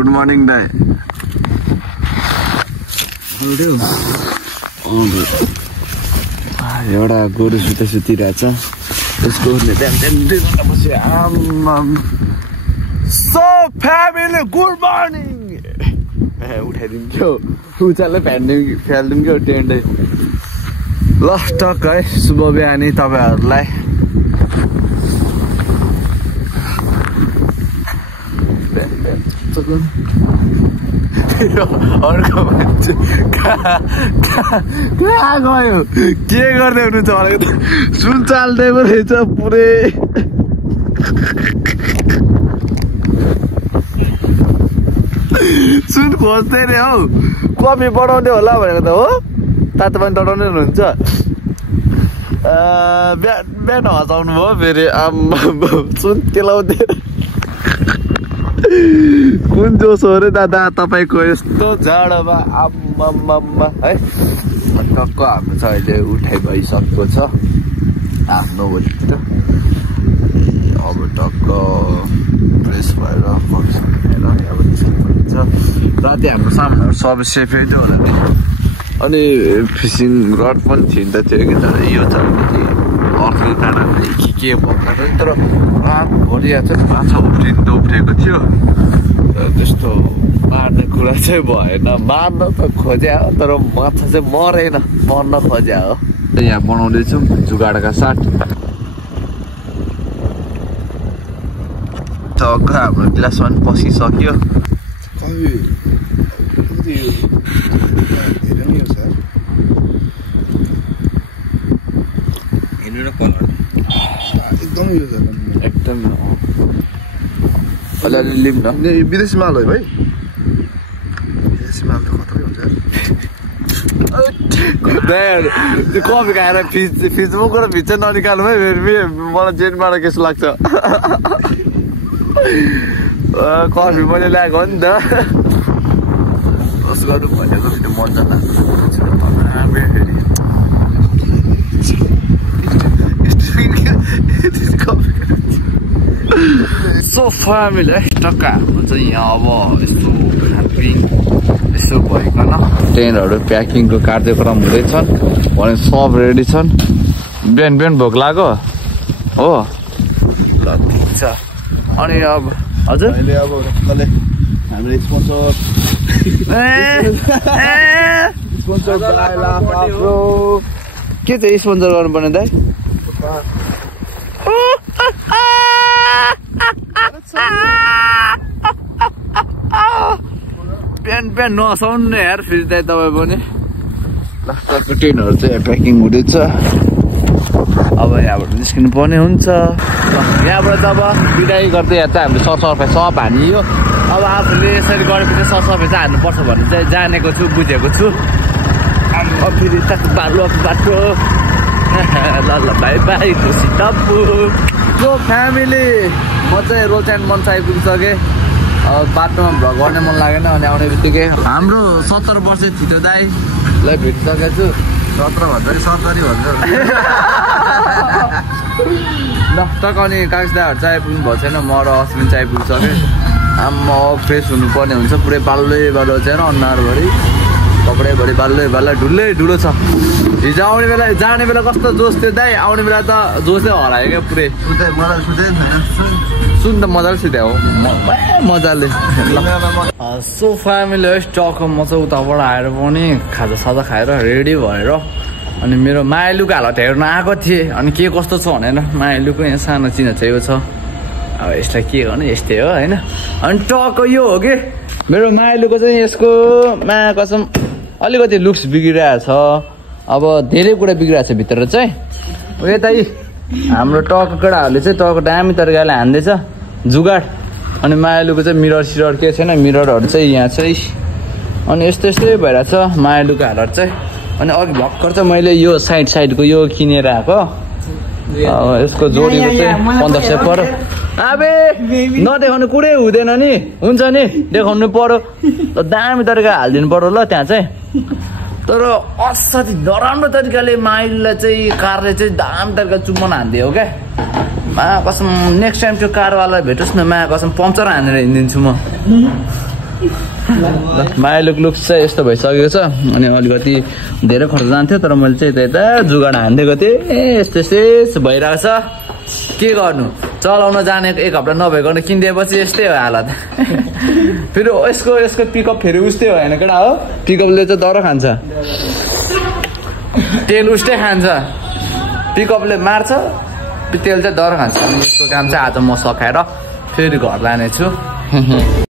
good morning दाइ एउटा गोरु सुतिरहेछ त्यसको सो फ्यामिली गुड मर्निङ उठाइदिन्थ्यो उचालै फ्यालिदिउँ क्या टेन्टै ल टक्क है शुभ बिहानी तपाईँहरूलाई अर्को मान्छे कहाँ गयो के गर्दै हुनुहुन्छ भनेको त सुन चाल्दै पो रहेछ पुरै सुन खोज्दै रे हौ कफी बढाउने होला भनेको त हो तातो पानी डढाउने हुनुहुन्छ बिहान हँसाउनु भयो फेरि आम्मा सुन केलाउँदै कुन जोस हो रे दादा तपाईँको यस्तो जाडोमा आम्माम्मा है टक्क हाम्रो चाहिँ अहिले उठाइ भइसकेको छ आफ्नो भोलि अब टक्क फ्रेस भएर फङ्सन भएर अब निस्किन्छ राति हाम्रो सामानहरू सबै सेफै थियो होला नि अनि फिसिङ रड पनि थिएन त थियो कि तर यो चाहिँ अर्को टाढा के भएको तर रातभरि चाहिँ माछा उफ्रिएको थियो त्यस्तो मार्ने कुरा चाहिँ भएन मार्न त खोज्या हो तर माछा चाहिँ मरेन मर्न खोज्या हो यहाँ बनाउँदैछौँ जुगाडका साथ टक्क हाम्रो ग्लासमा पनि पसिसक्यो एकदम अलिअलि लिम न विदेशी माल हो भाइ विदेशी माल त खतरै हुन्छ त्यो कफी खाएर फिचबुक र भित्र ननिकाल्नु है फेरि मलाई जेनबाट केसो लाग्छ कफी मैले ल्याएको हो नि त कस गर्नु भनेको त्यो मजा लाग्छ सो फ्यामिली है टक्क हाम्रो चाहिँ यहाँ अब यसो खानपिन यसो भइकन टेन्टहरू प्याकिङको कार्यक्रम हुँदैछन् भने सब रेडी छन् बिहान बिहान भोक लाग्यो हो ल ठिक छ अनि अब हजुर अहिले अब हामीले स्पोन्सर के चाहिँ स्पोन्सर गर्नुपर्ने दाइ बिहान बिहान नहसाउनु यार फेरि दाइ तपाईँ पनि लास्टको टेन्टहरू चाहिँ प्याकिङ हुँदैछ अब यहाँबाट निस्किनु पर्ने हुन्छ यहाँबाट त अब बिदाई गर्दै यहाँ चाहिँ हामीले सरसफाइ सब हानियो अब आफूले यसरी गरेपछि सरसफाइ चाहिँ हान्नुपर्छ भन्ने चाहिँ जानेको छु बुझेको छु अब फेरि बाटो ल बाई बाई खुसी टप्पु सो फ्यामिली म चाहिँ रोल्चान मञ्च आइपुगिसकेँ अब बाटोमा भ्लग गर्ने मन लागेन अनि आउने बित्तिकै हाम्रो 70 वर्ष छिटो दाइलाई भेटिसकेको छु 17 भन्छ कि 70 भन्छ ल टक्क अनि कागज दाइहरू चाहिँ आइपुग्नु भएको छैन म र अस्मिन चाहिँ आइपुगिसकेँ आम्मा फ्रेस हुनुपर्ने हुन्छ पुरै बाल्लो छैन अनुहारभरि कपडाभरि बाल्लो ढुलो छ हिजो आउने बेला जाने बेला कस्तो जोस थियो दाइ आउने बेला त जोसै हरायो क्या पुरै सुन त मजाले सुत्या हो मजाले सो फ्यामिली है टक्क म चाहिँ उताबाट आएर पनि खाजा खाएर रेडी भएर अनि मेरो माइलुको हालत हेर्न आएको थिएँ अनि के कस्तो छ भनेर माइलुको यहाँ सानो चिना चाहिँ छ अब यसलाई के गर्नु यस्तै हो होइन अनि टक्क यो हो कि मेरो माइलुको चाहिँ यसको कसम अलिकति लुक्स बिग्रिरहेको छ अब धेरै कुरा बिग्रिरहेको छ भित्र चाहिँ यता हाम्रो टक्क केटाहरूले चाहिँ टक्क दामी तरिकाले हान्दैछ जुगाड अनि मायालुको चाहिँ मिरर के छैन मिररहरू चाहिँ यहाँ चाहिँ अनि यस्तै भइरहेछ मायालुको हालत चाहिँ अनि अघि भर्खर चाहिँ मैले यो साइडको यो किनेर आएको यसको जोडीको चाहिँ 1500 पर्यो अबे नदेखाउनु कुरै हुँदैन नि हुन्छ नि देखाउनु पर्यो दामी तरिका हालिदिनु पर्यो ल त्यहाँ चाहिँ तर असाध्यै नराम्रो तरिकाले माइललाई चाहिँ कारले चाहिँ दामी तरिका चुम्बन हान्दियो क्या मा कसम नेक्स्ट टाइम त्यो कारवाला भेटोस् न मा कसम पम्चर हानेर हिँडिदिन्छु म माइलुक लुक्स चाहिँ यस्तो भइसकेको छ अनि अलिकति धेरै खर्च जान्थ्यो तर मैले चाहिँ यता जुगाड हानिदिएको थिएँ यस्तो यस्तै भइरहेको छ के गर्नु चलाउन जानेको एक हप्ता नभइकन किनिदिएपछि यस्तै हो हालत फेरि यसको पिकअप फेरि उस्तै हो होइन केटा हो पिकअपले चाहिँ डर खान्छ तेल उस्तै खान्छ पिकअपले मार्छ तेल चाहिँ डर खान्छ अनि यसको काम चाहिँ आज म सकाएर फेरि घर लानेछु